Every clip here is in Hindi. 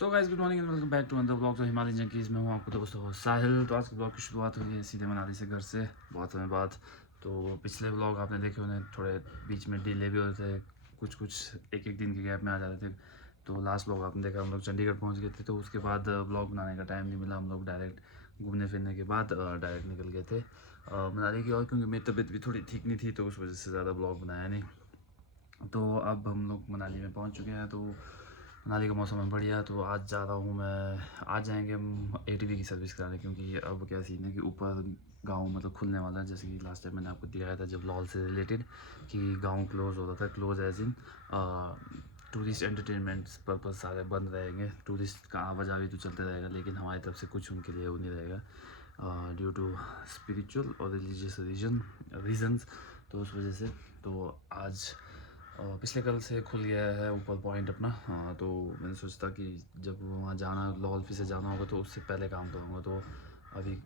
So guys good morning and welcome back to another blog. तो हिमालय जंकीज़ में हूँ आपको दोस्तों साहिल। तो आज के ब्लॉग की शुरुआत हुई है सीधे मनाली से, घर से बहुत समय बाद। तो पिछले ब्लॉग आपने देखे उन्हें थोड़े बीच में डिले भी होते थे, कुछ एक दिन के गैप में आ जाते थे। तो लास्ट ब्लॉग आपने देखा हम लोग चंडीगढ़ पहुँच गए थे, तो उसके बाद ब्लॉग बनाने का टाइम नहीं मिला। हम लोग डायरेक्ट घूमने फिरने के बाद डायरेक्ट निकल गए थे मनाली की ओर, क्योंकि मेरी तबीयत भी थोड़ी ठीक नहीं थी, तो उस वजह से ज़्यादा ब्लॉग बनाया नहीं। तो अब हम लोग मनाली में पहुँच चुके हैं। तो मनाली का मौसम है बढ़िया। तो आज जा रहा हूँ मैं, आज जाएंगे हम एटीवी की सर्विस कराने, क्योंकि अब क्या सीन है कि ऊपर गांव मतलब खुलने वाला है। जैसे कि लास्ट टाइम मैंने आपको दिखाया था जब लॉल से रिलेटेड कि गांव क्लोज़ हो रहा था, close as in tourist entertainment purpose सारे बंद रहेंगे। टूरिस्ट का आवाजाही तो चलते रहेगा, लेकिन हमारी तरफ से कुछ उनके लिए वो नहीं रहेगा ड्यू टू स्पिरिचुअल और रिलीजियस रीजन्स। तो उस वजह से तो आज पिछले कल से खुल गया है ऊपर पॉइंट अपना। तो मैंने सोचा कि जब वहाँ जाना, लाहौल से जाना होगा, तो उससे पहले काम करूँगा। तो अभी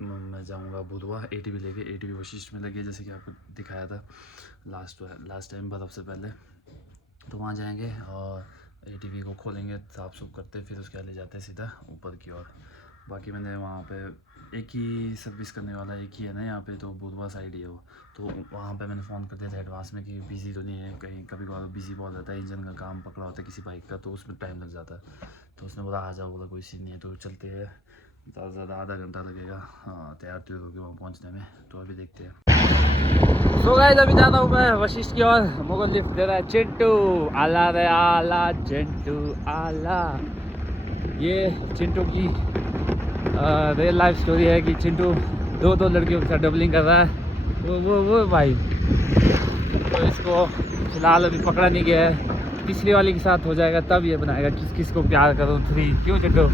मैं जाऊँगा बुधवार एटीवी लेके। एटीवी वशिष्ठ में लगी है, जैसे कि आपको दिखाया था लास्ट टाइम बर्फ़ से पहले। तो वहाँ जाएंगे और एटीवी को खोलेंगे, साफ़ सुफ करते, फिर उसके बाद ले जाते हैं सीधा ऊपर की ओर। बाकी मैंने वहाँ पे एक ही सर्विस करने वाला एक ही है ना यहाँ पे, तो बुधवार साइड ही है वो। तो वहाँ पे मैंने फ़ोन कर दिया था एडवांस में कि बिज़ी तो नहीं है, कहीं कभी कभार बिज़ी बहुत रहता है, इंजन का काम पकड़ा होता है किसी बाइक का, तो उसमें टाइम लग जाता है। तो उसने बोला आ जाओ, बोला कोई सीन नहीं है। तो चलते हैं, ज़्यादा से ज़्यादा आधा घंटा लगेगा तैयार होकर वहाँ पहुँचने में। तो अभी देखते हैं। सो गाइस अभी जाता हूँ मैं वशिष्ठ की ओर। मुझको लिफ्ट दे रहा है चिंटू। आला रे आला चिंटू आला। ये चिंटू की रियल लाइफ स्टोरी है कि चिंटू दो लड़कियों के साथ डबलिंग कर रहा है। वो भाई, तो इसको फिलहाल अभी पकड़ा नहीं गया है। तीसरी वाली के साथ हो जाएगा तब ये बनाएगा किस किस को प्यार करूँ 3। क्यों चिंटू,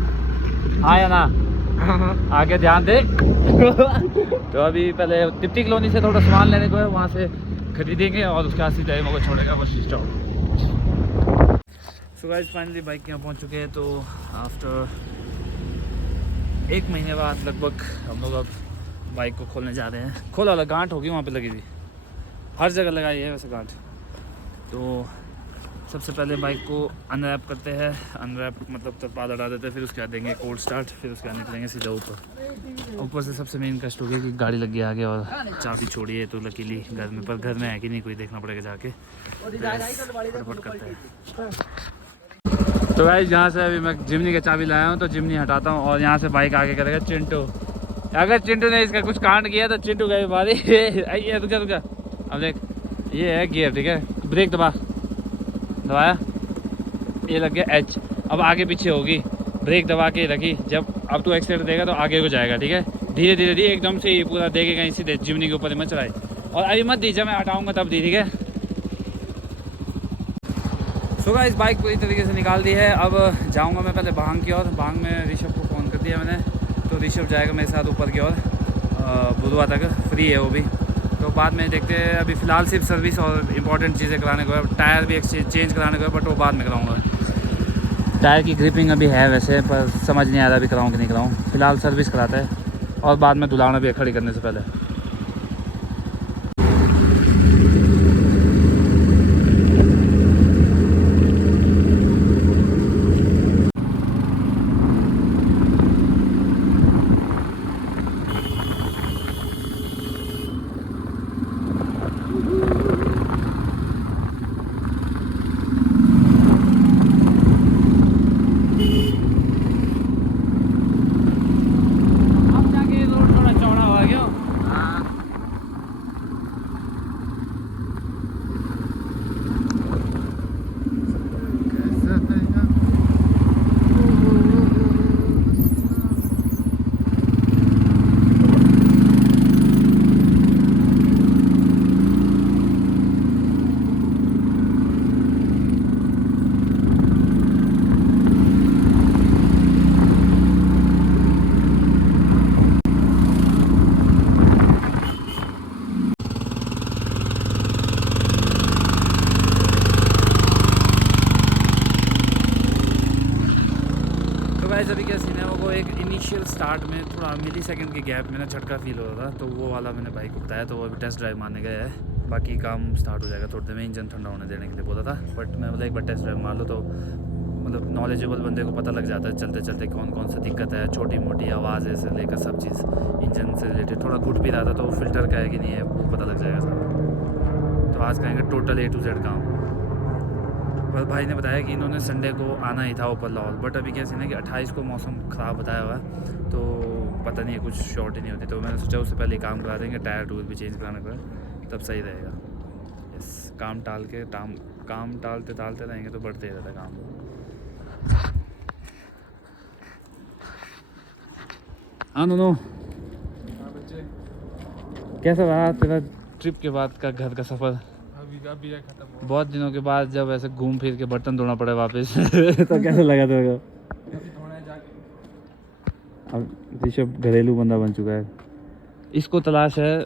हाँ या ना? आगे ध्यान दे। तो अभी पहले तिप्ती कॉलोनी से थोड़ा सामान लेने को है, वहाँ से खरीदेंगे और उसके बाद सीधा मेरे को छोड़ेगा Vashishtha. So guys finally bike यहाँ पहुँच चुके हैं। तो आफ्टर 1 महीने बाद लगभग हम लोग अब बाइक को खोलने जा रहे हैं। खोला वाला गांठ होगी वहाँ पे लगी हुई, हर जगह लगाई है वैसे गांठ। तो सबसे पहले बाइक को अनरैप करते हैं, अनरैप मतलब तरपाल हटा देते हैं, फिर उसके बाद देंगे कोल्ड स्टार्ट, फिर उसके बाद निकलेंगे सीधा ऊपर से सबसे मेन कष्ट हो गया कि गाड़ी लग गई आगे और चाबी छोड़ी है। तो लकीली घर में, पर घर में है कि नहीं कोई देखना पड़ेगा जाके। फटाफट करते हैं। तो भाई यहाँ से अभी मैं जिमनी की चाबी लाया हूँ, तो जिमनी हटाता हूँ और यहाँ से बाइक आगे करेगा चिंटू। अगर चिंटू ने इसका कुछ कांड किया तो चिंटू गई बारी। ये रुक जा। अब देख, ये है गियर, ठीक है, ब्रेक दबाया, ये लग गया एच। अब आगे पीछे होगी, ब्रेक दबा के रखी, जब अब तू एक्सीलेटर देगा तो आगे को जाएगा, ठीक है। धीरे धीरे एकदम से ये पूरा देगे कहीं सीधे जिमनी के ऊपर मत चलाए, और अभी मत दी, जब मैं हटाऊंगा तब दी, ठीक है। सो गाइस बाइक पूरी तरीके से निकाल दी है। अब जाऊंगा मैं पहले भांग की ओर। भांग में ऋषभ को फ़ोन कर दिया मैंने, तो ऋषभ जाएगा मेरे साथ ऊपर की ओर। बुधवार तक फ्री है वो भी। तो बाद में देखते हैं। अभी फ़िलहाल सिर्फ सर्विस और इम्पोर्टेंट चीज़ें कराने को है, टायर भी चेंज कराने को है, बट वो बाद में कराऊंगा। टायर की ग्रिपिंग अभी है वैसे, पर समझ नहीं आ रहा अभी कराऊँ कि नहीं कराऊँ। फ़िलहाल सर्विस कराता है और बाद में धुलाना भी है खड़ी करने से पहले। गाइस अभी क्या सीन है, वो एक इनिशियल स्टार्ट में थोड़ा मिली सेकंड के गैप में ना झटका फील हो रहा था, तो वो वाला मैंने बाइक को बताया। तो वो अभी टेस्ट ड्राइव मारने गया है, बाकी काम स्टार्ट हो जाएगा थोड़ी देर में। इंजन ठंडा होने देने के लिए बोला था, बट मैं बोला एक बार टेस्ट ड्राइव मार लो तो मतलब नॉलेजेबल बंदे को पता लग जाता है चलते चलते कौन कौन सी दिक्कत है, छोटी मोटी आवाज़ से लेकर सब चीज़, इंजन से रिलेटेड। थोड़ा घुट भी रहा था तो वो फिल्टर का है कि नहीं है वो पता लग जाएगा सारा। तो आज कहेंगे टोटल A to Z काम। बस भाई ने बताया कि इन्होंने संडे को आना ही था ऊपर लाहौर, बट अभी कैसे ना कि 28 को मौसम ख़राब बताया हुआ है, तो पता नहीं है, कुछ शॉर्ट ही नहीं होती। तो मैंने सोचा उससे पहले काम करा देंगे, टायर टूर भी चेंज कराने पर, तब सही रहेगा। यस, काम टालते टालते रहेंगे तो बढ़ते ही रहता है काम। हाँ नोनो, कैसा रहा तेरा ट्रिप के बाद का घर का सफ़र? अभी खत्म बहुत दिनों के बाद जब ऐसे घूम फिर के बर्तन धोना पड़े वापस तो कैसा लगा तेरे को? अब ऋषभ घरेलू बंदा बन चुका है, इसको तलाश है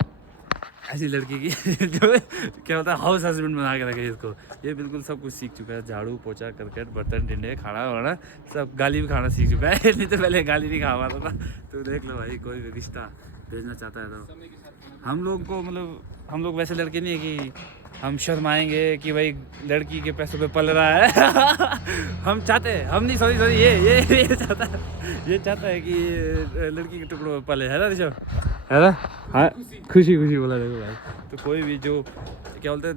ऐसी लड़की की जो क्या होता है हाउस हस्बैंड बना के रखे इसको। ये बिल्कुल सब कुछ सीख चुका है, झाड़ू पोछा करकट बर्तन टिंडे खाना वाना सब, गाली भी खाना सीख चुका है नहीं तो पहले गाली नहीं खा पाता था। तो देख लो भाई, कोई भी रिश्ता भेजना चाहता है तो हम लोग को, मतलब हम लोग वैसे लड़के नहीं है कि हम शर्माएंगे कि भाई लड़की के पैसों पे पल रहा है हम चाहते हैं, हम नहीं, सॉरी ये चाहता है कि लड़की के टुकड़ों पे पले, है ना ऋषभ, है ना? हाँ, खुशी बोला देखो भाई। तो कोई भी जो क्या बोलते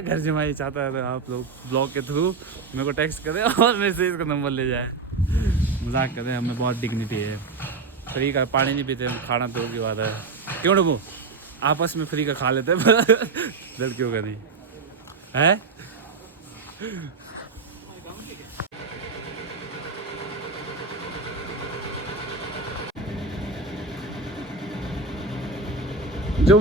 हैं घर जमाई चाहता है तो आप लोग ब्लॉग के थ्रू मेरे को टेक्स्ट करें और मेरे से इसका नंबर ले जाए। मजाक करें, हमें बहुत डिग्निटी है। फ्री का पानी नहीं पीते हम, खाना तो की बात है, क्यों डबो आपस में फ्री का खा लेते हैं लड़कियों का नहीं है। जो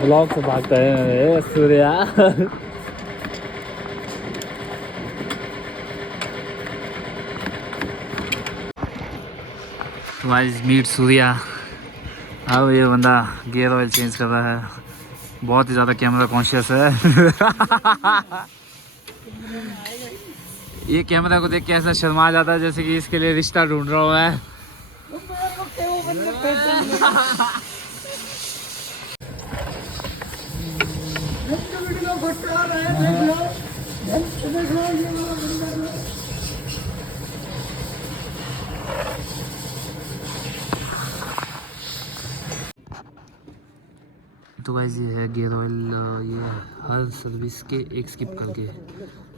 ब्लॉग से भागता है सूर्या वाइज मीट सूर्या। अब ये बंदा गियर ऑयल चेंज कर रहा है, बहुत ही ज़्यादा कैमरा कॉन्शियस है ये कैमरा को देख के ऐसा शर्मा जाता है जैसे कि इसके लिए रिश्ता ढूंढ रहा हूँ मैं। तो गाइस ये है गियर ऑयल, ये हर सर्विस के एक स्किप करके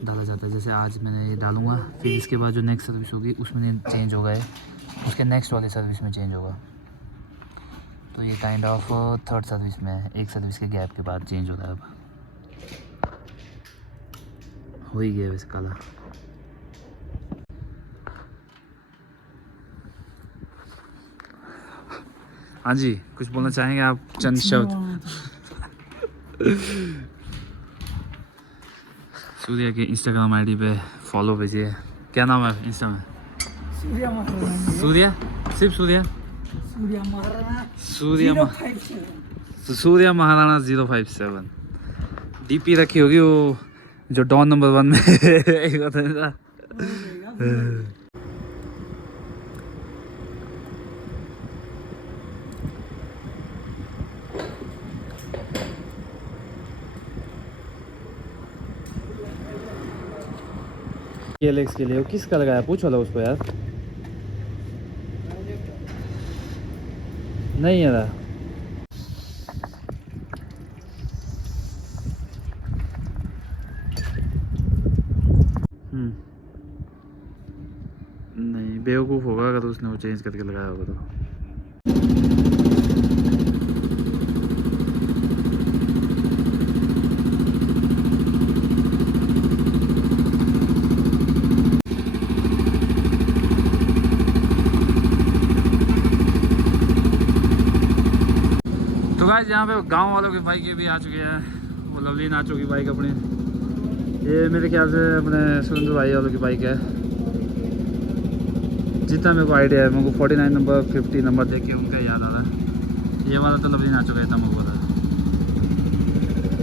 डाला जाता है। जैसे आज मैंने ये डालूंगा, फिर इसके बाद जो नेक्स्ट सर्विस होगी उसमें चेंज होगा, उसके नेक्स्ट वाले सर्विस में चेंज होगा। तो ये काइंड ऑफ थर्ड सर्विस में है, एक सर्विस के गैप के बाद चेंज होता है। अब हो ही गया वैसे काला। हाँ जी, कुछ बोलना चाहेंगे आप? चंद शब्द। सूर्या के इंस्टाग्राम आईडी पे फॉलो भेजिए। क्या नाम है इंस्टा में? सूर्या, सिर्फ सूर्या सूर्या महाराणा 057 डीपी रखी होगी वो जो डॉन नंबर 1 में एक होता है ना। एलेक्स के लिए वो किसका लगाया, पूछ वाला उसको यार। नहीं है रहा। नहीं, बेवकूफ़ होगा अगर उसने वो चेंज करके लगाया होगा तो। तो गाइस यहाँ पे गांव वालों की बाइकें भी आ चुकी है। वो लवलीन आ चुकी बाइक अपनी, ये मेरे ख्याल से अपने सुरेंद्र भाई वालों की बाइक है जितना मेरे को आइडिया है। मेरे को 49 नंबर 50 नंबर देख के उनका याद आ रहा है। ये वाला तो लवलीन आ चुका है, इतना मेरे को पता है।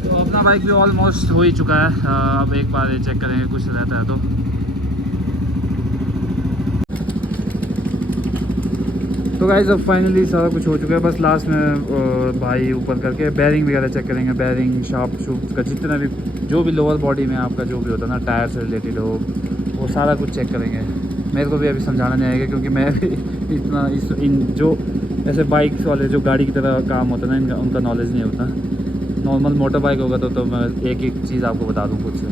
तो अपना अपना बाइक भी ऑलमोस्ट हो ही चुका है। अब एक बार ये चेक करेंगे कुछ रहता है तो गाइस अब फाइनली सारा कुछ हो चुका है। बस लास्ट में भाई ऊपर करके बैरिंग वगैरह चेक करेंगे, बैरिंग शाफ्ट शूफ्ट का जितना भी जो भी लोअर बॉडी में आपका जो भी होता है ना, टायर से रिलेटेड हो, वो सारा कुछ चेक करेंगे। मेरे को भी अभी समझाना नहीं आएगा क्योंकि मैं भी इतना इन जो ऐसे बाइक्स वाले जो गाड़ी की तरह काम होता है ना, उनका नॉलेज नहीं होता। नॉर्मल मोटर बाइक होगा तो मैं एक एक चीज़ आपको बता दूँ खुद से।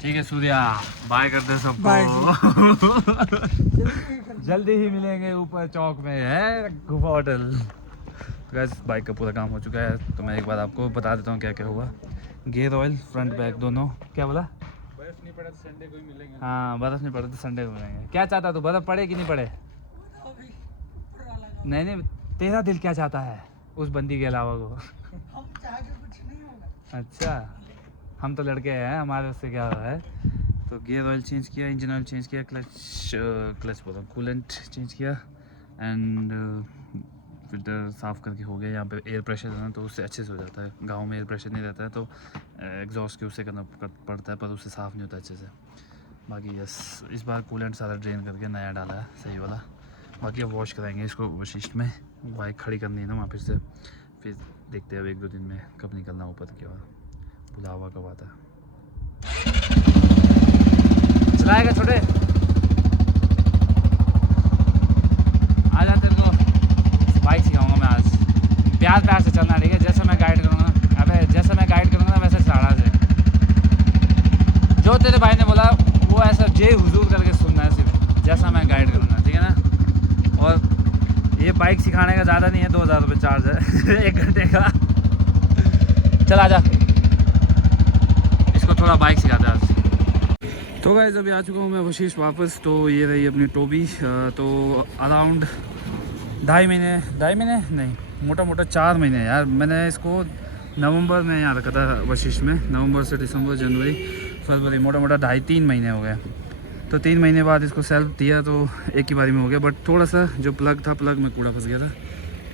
ठीक है सूर्या, बाय कर दे सबको। जल्दी ही मिलेंगे ऊपर चौक में है गुफा होटल। तो गैस बाइक का पूरा काम हो चुका है, तो मैं एक बार आपको बता देता हूँ क्या क्या हुआ। गियर ऑयल फ्रंट बैक दोनों। क्या बोला? बर्फ नहीं पड़ा तो संडे को ही मिलेंगे। हाँ, बर्फ़ नहीं पड़े तो संडे को मिलेंगे। क्या चाहता तू, बर्फ़ पड़े कि नहीं पड़े? नहीं नहीं, तेरा दिल क्या चाहता है उस बंदी के अलावा को? हम चाह के कुछ नहीं होगा। अच्छा, हम तो लड़के हैं, हमारे उससे क्या हो रहा है। तो गियर ऑयल चेंज किया, इंजन ऑयल चेंज किया, क्लच बोला कूलेंट चेंज किया एंड फिल्टर साफ़ करके हो गया। यहाँ पे एयर प्रेशर है ना, तो उससे अच्छे से हो जाता है। गांव में एयर प्रेशर नहीं रहता है तो एग्जॉस्ट के उससे करना पड़ता है, पर उससे साफ़ नहीं होता अच्छे से। बाकी यस, इस बार कूलेंट सारा ड्रेन करके नया डाला है, सही वाला। बाकी अब वॉश कराएंगे इसको वशिष्ठ में। बाइक खड़ी करनी है ना वहाँ फिर देखते हैं अब 1-2 दिन में कब निकलना ऊपर के बाद, बुलावा कब आता है। चलाएगा छोटे, आ जाते तो बाइक सिखाऊंगा मैं आज। प्यार प्यार से चलना, ठीक है? जैसे मैं गाइड करूँगा ना, अबे जैसे मैं गाइड करूँगा ना वैसे चढ़ा से। जो तेरे भाई ने बोला वो ऐसा जे हुजूर करके सुनना है सिर्फ, जैसा मैं गाइड करूँगा, ठीक है ना? और ये बाइक सिखाने का ज़्यादा नहीं है, 2000 रुपये चार्ज है 1 घंटे का। चल आजा, इसको थोड़ा बाइक सिखाते आज। तो गाइस अभी आ चुका हूँ मैं वशिष्ठ वापस। तो ये रही अपनी टोबी। तो अराउंड 2.5 महीने नहीं, मोटा मोटा 4 महीने यार। मैंने इसको नवंबर में यहाँ रखा था वशिष्ठ में। नवंबर से दिसंबर, जनवरी, फरवरी, मोटा मोटा 2.5-3 महीने हो गए। तो 3 महीने बाद इसको सेल्फ दिया तो एक ही बारी में हो गया। बट थोड़ा सा जो प्लग था, प्लग में कूड़ा फंस गया था,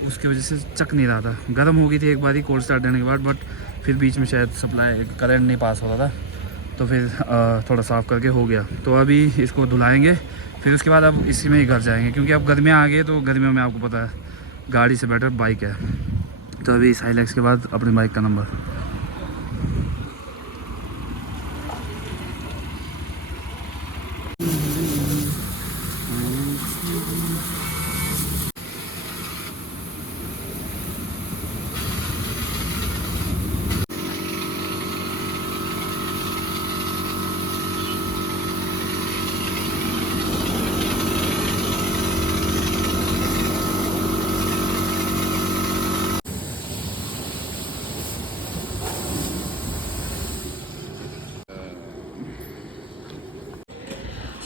उसकी वजह से चक नहीं रहा था। गर्म हो गई थी एक बारी कोल्ड स्टार्ट देने के बाद, बट फिर बीच में शायद सप्लाई करंट नहीं पास हो रहा था, तो फिर थोड़ा साफ़ करके हो गया। तो अभी इसको धुलाएंगे, फिर उसके बाद अब इसी में ही घर जाएंगे क्योंकि अब गर्मियाँ आ गई। तो गर्मियों में आपको पता है गाड़ी से बेटर बाइक है। तो अभी साइलेक्स के बाद अपनी बाइक का नंबर।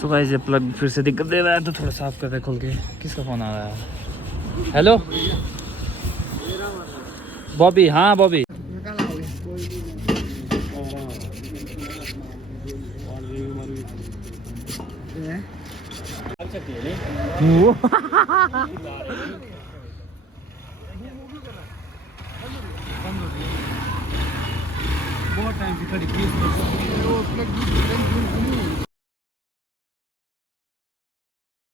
तो गाइस ये प्लग फिर से दिक्कत दे रहा है, तो थोड़ा साफ करते खोल के। किसका फ़ोन आ रहा है? हेलो बॉबी। हाँ बॉबी, बहुत टाइम से खड़ी थी।